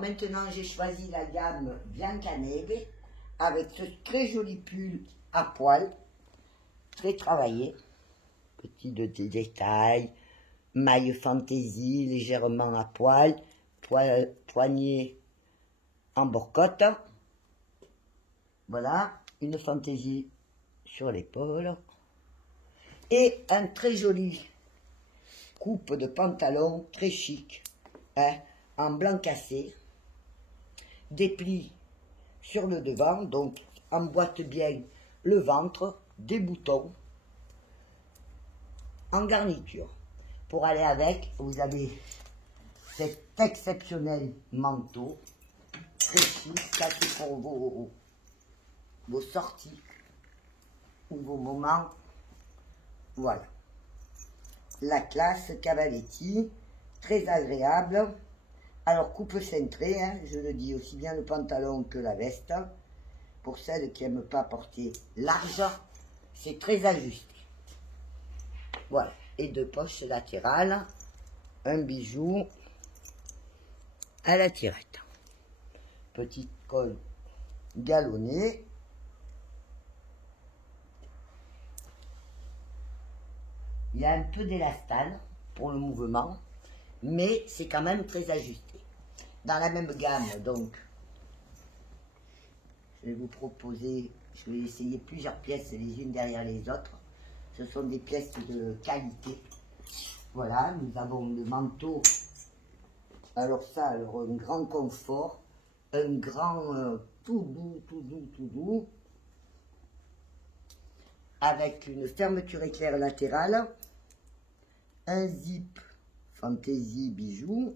Maintenant, j'ai choisi la gamme Biancaneve avec ce très joli pull à poil, très travaillé, petit de détails, maille fantaisie légèrement à poil, poignée en borcotte. Voilà, une fantaisie sur l'épaule et un très joli coupe de pantalon très chic, hein, en blanc cassé. Des plis sur le devant, donc emboîte bien le ventre, des boutons en garniture. Pour aller avec, vous avez cet exceptionnel manteau, très chic, ça c'est pour vos sorties ou vos moments. Voilà. La classe Cavaletti, très agréable. Alors, coupe cintrée, hein, je le dis, aussi bien le pantalon que la veste. Pour celles qui n'aiment pas porter large, c'est très ajusté. Voilà. Et deux poches latérales, un bijou à la tirette. Petite colle galonnée. Il y a un peu d'élastane pour le mouvement, mais c'est quand même très ajusté. Dans la même gamme, donc, je vais vous proposer, je vais essayer plusieurs pièces les unes derrière les autres. Ce sont des pièces de qualité. Voilà, nous avons le manteau. Alors ça, alors un grand confort, un grand tout doux, avec une fermeture éclair latérale, un zip fantaisie bijou.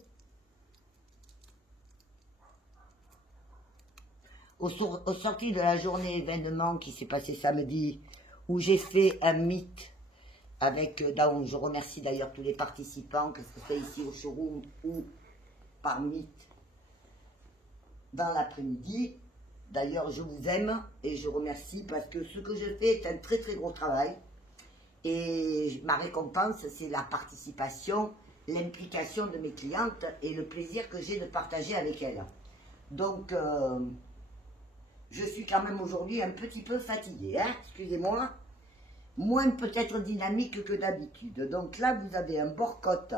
Au sorti de la journée événement qui s'est passé samedi, où j'ai fait un meet avec Daon, je remercie d'ailleurs tous les participants, que ce soit ici au showroom ou par meet dans l'après-midi. D'ailleurs, je vous aime et je remercie parce que ce que je fais est un très très gros travail. Et ma récompense, c'est la participation, l'implication de mes clientes et le plaisir que j'ai de partager avec elles. Donc, je suis quand même aujourd'hui un petit peu fatiguée, hein, excusez-moi. Moins peut-être dynamique que d'habitude. Donc là, vous avez un borcotte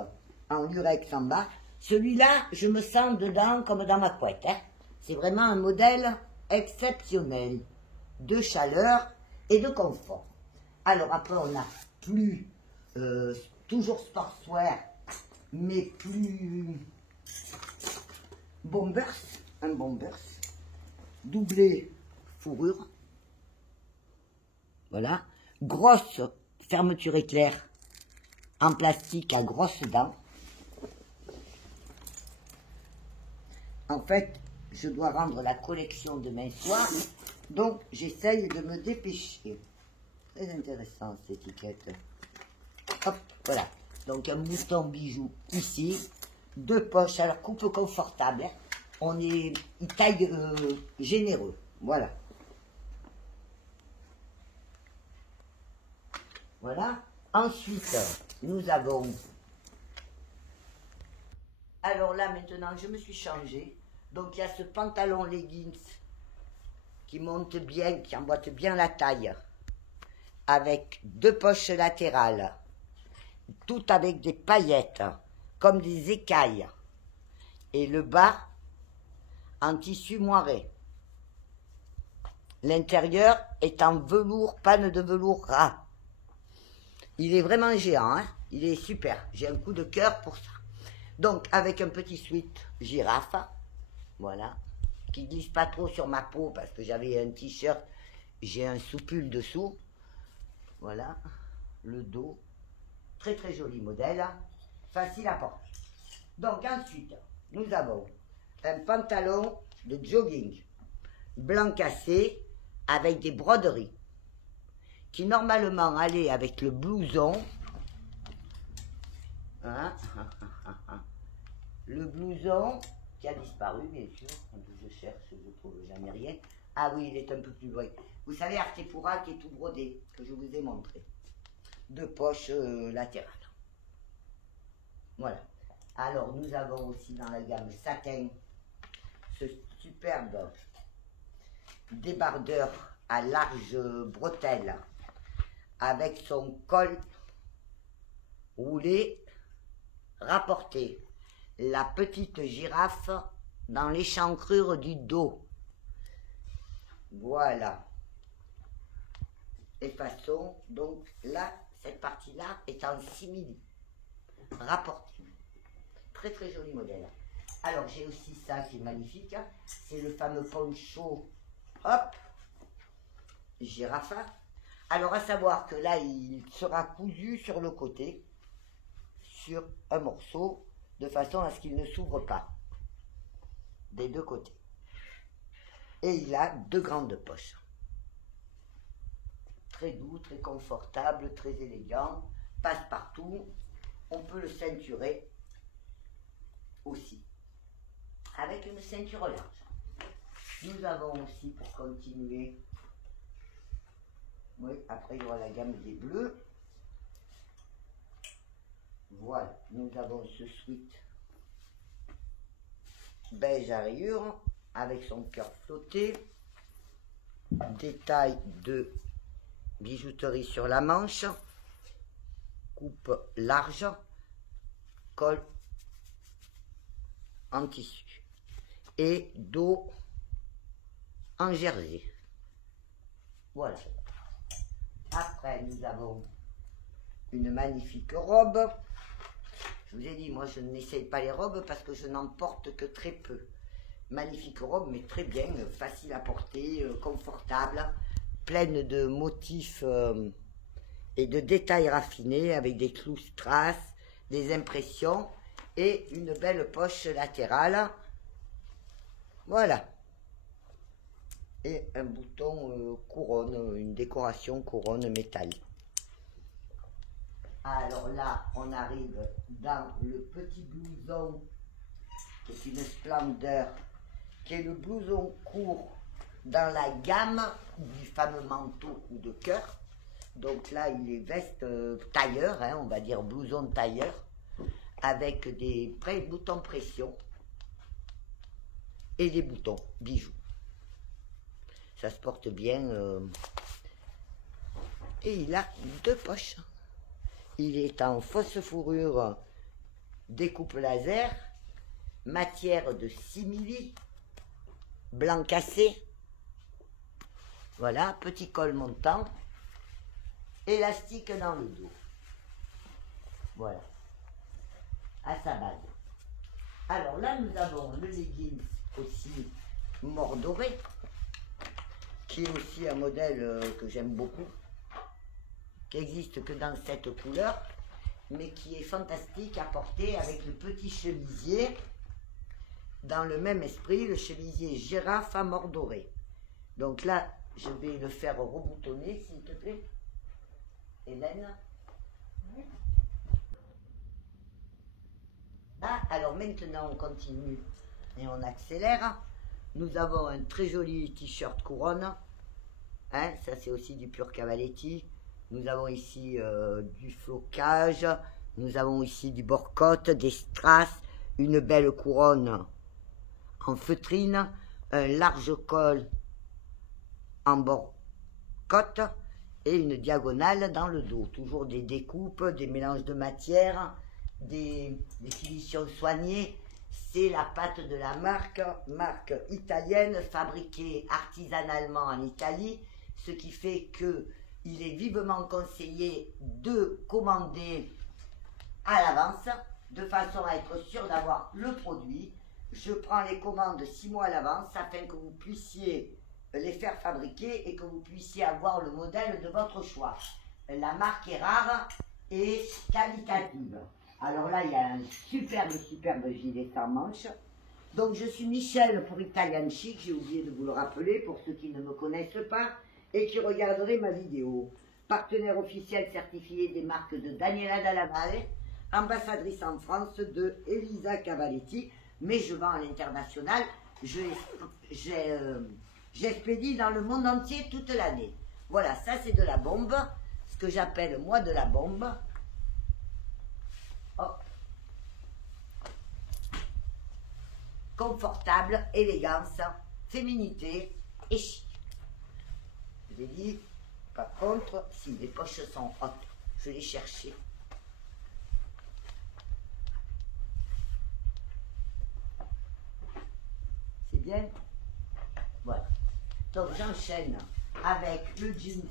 en lurex en bas. Celui-là, je me sens dedans comme dans ma couette. Hein. C'est vraiment un modèle exceptionnel de chaleur et de confort. Alors après, on a plus, toujours sportswear, mais plus bombers, un bombers, doublé fourrure, voilà, grosse fermeture éclair en plastique à grosses dents. En fait, je dois rendre la collection demain soir, donc j'essaye de me dépêcher. Très intéressant cette étiquette. Hop, voilà. Donc un bouton bijou ici, deux poches, alors coupe confortable. Hein. On est taille généreux, voilà. Voilà. Ensuite, nous avons... Alors là, maintenant, je me suis changée. Donc, il y a ce pantalon leggings qui monte bien, qui emboîte bien la taille. Avec deux poches latérales. Tout avec des paillettes, comme des écailles. Et le bas, en tissu moiré. L'intérieur est en velours, panne de velours ras. Il est vraiment géant, hein, il est super. J'ai un coup de cœur pour ça. Donc, avec un petit sweat girafe, voilà, qui glisse pas trop sur ma peau parce que j'avais un t-shirt, j'ai un soupule dessous. Voilà, le dos, très très joli modèle, facile à porter. Donc ensuite, nous avons un pantalon de jogging blanc cassé avec des broderies qui normalement allait avec le blouson. Hein, le blouson qui a disparu, bien sûr. Quand je cherche, je ne trouve jamais rien. Ah oui, il est un peu plus loin. Vous savez, Artefura qui est tout brodé, que je vous ai montré. Deux poches latérales. Voilà. Alors, nous avons aussi dans la gamme satin ce superbe débardeur à large bretelle avec son col roulé rapporté, la petite girafe dans l'échancrure du dos. Voilà. Et façon, donc là, cette partie-là est en simili, rapporté. Très très joli modèle. Alors j'ai aussi ça qui est magnifique, c'est le fameux poncho, hop, girafe. Alors à savoir que là, il sera cousu sur le côté, sur un morceau, de façon à ce qu'il ne s'ouvre pas, des deux côtés. Et il a deux grandes poches. Très doux, très confortable, très élégant, passe partout. On peut le ceinturer aussi, avec une ceinture large. Nous avons aussi, pour continuer, oui, après il y aura la gamme des bleus. Voilà, nous avons ce sweat beige à rayures, avec son cœur flotté, détail de bijouterie sur la manche, coupe large, col en tissu et dos en jersey. Voilà. Après, nous avons une magnifique robe. Je vous ai dit, moi je n'essaye pas les robes parce que je n'en porte que très peu. Magnifique robe, mais très bien, facile à porter, confortable, pleine de motifs et de détails raffinés avec des clous strass, des impressions et une belle poche latérale. Voilà. Et un bouton couronne, une décoration couronne métallique. Alors là, on arrive dans le petit blouson qui est une splendeur, qui est le blouson court dans la gamme du fameux manteau ou de cœur. Donc là, il est veste tailleur, hein, on va dire blouson tailleur, avec des boutons pression et des boutons bijoux. Ça se porte bien. Et il a deux poches. Il est en fausse fourrure découpe laser, matière de simili, blanc cassé. Voilà, petit col montant, élastique dans le dos. Voilà, à sa base. Alors là, nous avons le leggings aussi mordoré, qui est aussi un modèle que j'aime beaucoup, qui existe que dans cette couleur, mais qui est fantastique à porter avec le petit chemisier, dans le même esprit, le chemisier girafe à mordoré. Donc là, je vais le faire reboutonner, s'il te plaît, Hélène. Ah, alors maintenant, on continue et on accélère. Nous avons un très joli t-shirt couronne. Hein, ça, c'est aussi du pur Cavaletti. Nous avons ici du flocage, nous avons ici du bord-côte, des strass, une belle couronne en feutrine, un large col en bord-côte et une diagonale dans le dos. Toujours des découpes, des mélanges de matières, des finitions soignées. C'est la patte de la marque italienne, fabriquée artisanalement en Italie, ce qui fait que il est vivement conseillé de commander à l'avance, de façon à être sûr d'avoir le produit. Je prends les commandes 6 mois à l'avance afin que vous puissiez les faire fabriquer et que vous puissiez avoir le modèle de votre choix. La marque est rare et qualitative. Alors là, il y a un superbe gilet sans manche. Donc je suis Michel pour Italian Chic, j'ai oublié de vous le rappeler pour ceux qui ne me connaissent pas et qui regarderaient ma vidéo. Partenaire officiel certifié des marques de Daniela Dalla Valle, ambassadrice en France de Elisa Cavaletti, mais je vends à l'international, j'expédie dans le monde entier toute l'année. Voilà, ça c'est de la bombe, ce que j'appelle moi de la bombe. Oh. confortable, élégance, féminité et chic. Je vous ai dit, par contre, si les poches sont hautes, je les cherchais. C'est bien? Voilà. Donc j'enchaîne avec le jeans.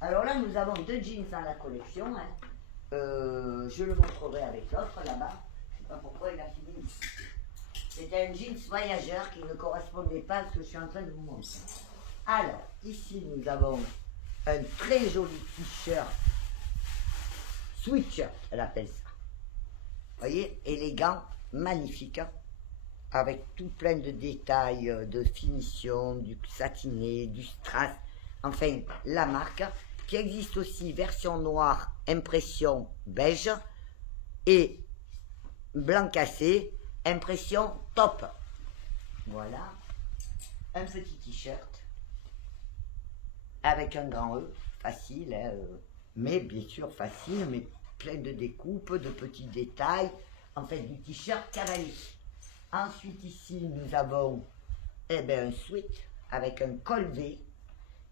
Alors là, nous avons 2 jeans dans la collection. Hein. Je le montrerai avec l'autre là-bas. Je ne sais pas pourquoi il a fini ici. C'était un jeans voyageur qui ne correspondait pas à ce que je suis en train de vous montrer. Alors, ici, nous avons un très joli t-shirt. Sweatshirt, elle appelle ça. Vous voyez, élégant, magnifique. Avec tout plein de détails, de finition, du satiné, du strass. Enfin, la marque, qui existe aussi version noire, impression beige, et blanc cassé, impression top. Voilà, un petit t-shirt, avec un grand E, facile, hein, mais bien sûr facile, mais plein de découpes, de petits détails, en fait du t-shirt cavalier. Ensuite ici, nous avons un sweat avec un col V,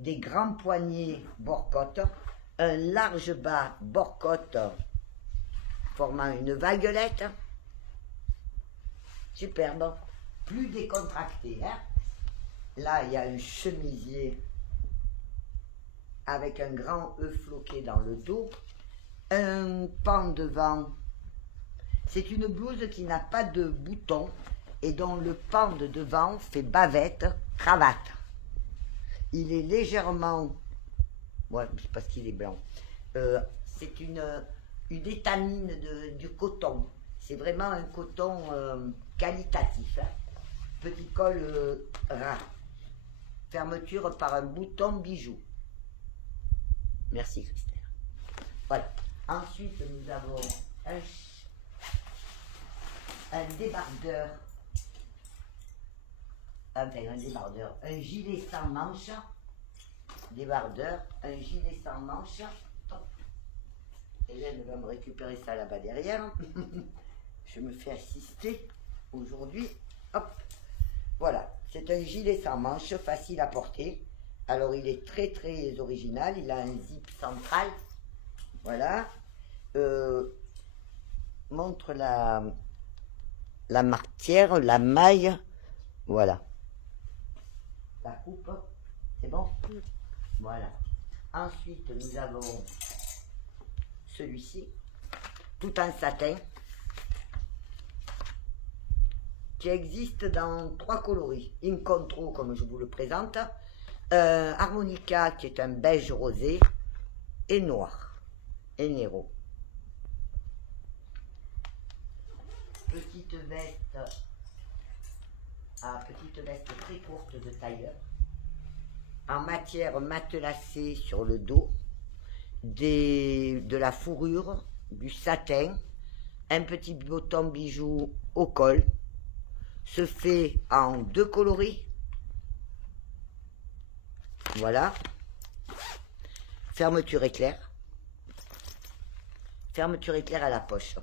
des grands poignets bord-côte, un large bas bord-côte formant une vaguelette. Superbe, plus décontracté. Hein. Là, il y a un chemisier avec un grand E floqué dans le dos, un pan devant. C'est une blouse qui n'a pas de bouton et dont le pan de devant fait bavette, cravate. Il est légèrement, ouais, c'est parce qu'il est blanc. C'est une étamine du coton. C'est vraiment un coton qualitatif. Hein. Petit col ras. Fermeture par un bouton bijou. Merci Christelle. Voilà. Ensuite, nous avons un débardeur. Un gilet sans manche. Débardeur, un gilet sans manche. Hélène va me récupérer ça là-bas derrière. Je me fais assister aujourd'hui. Hop. Voilà, c'est un gilet sans manche, facile à porter. Alors il est très très original, il a un zip central. Voilà. Montre la martière, la maille. Voilà. La coupe, c'est bon? Voilà. Ensuite, nous avons celui-ci, tout en satin, qui existe dans 3 coloris. Incontro, comme je vous le présente, Harmonica, qui est un beige rosé, et noir, et Nero. Petite veste très courte de tailleur, en matière matelassée sur le dos, de la fourrure, du satin, un petit bouton bijou au col, se fait en 2 coloris, voilà, fermeture éclair à la poche.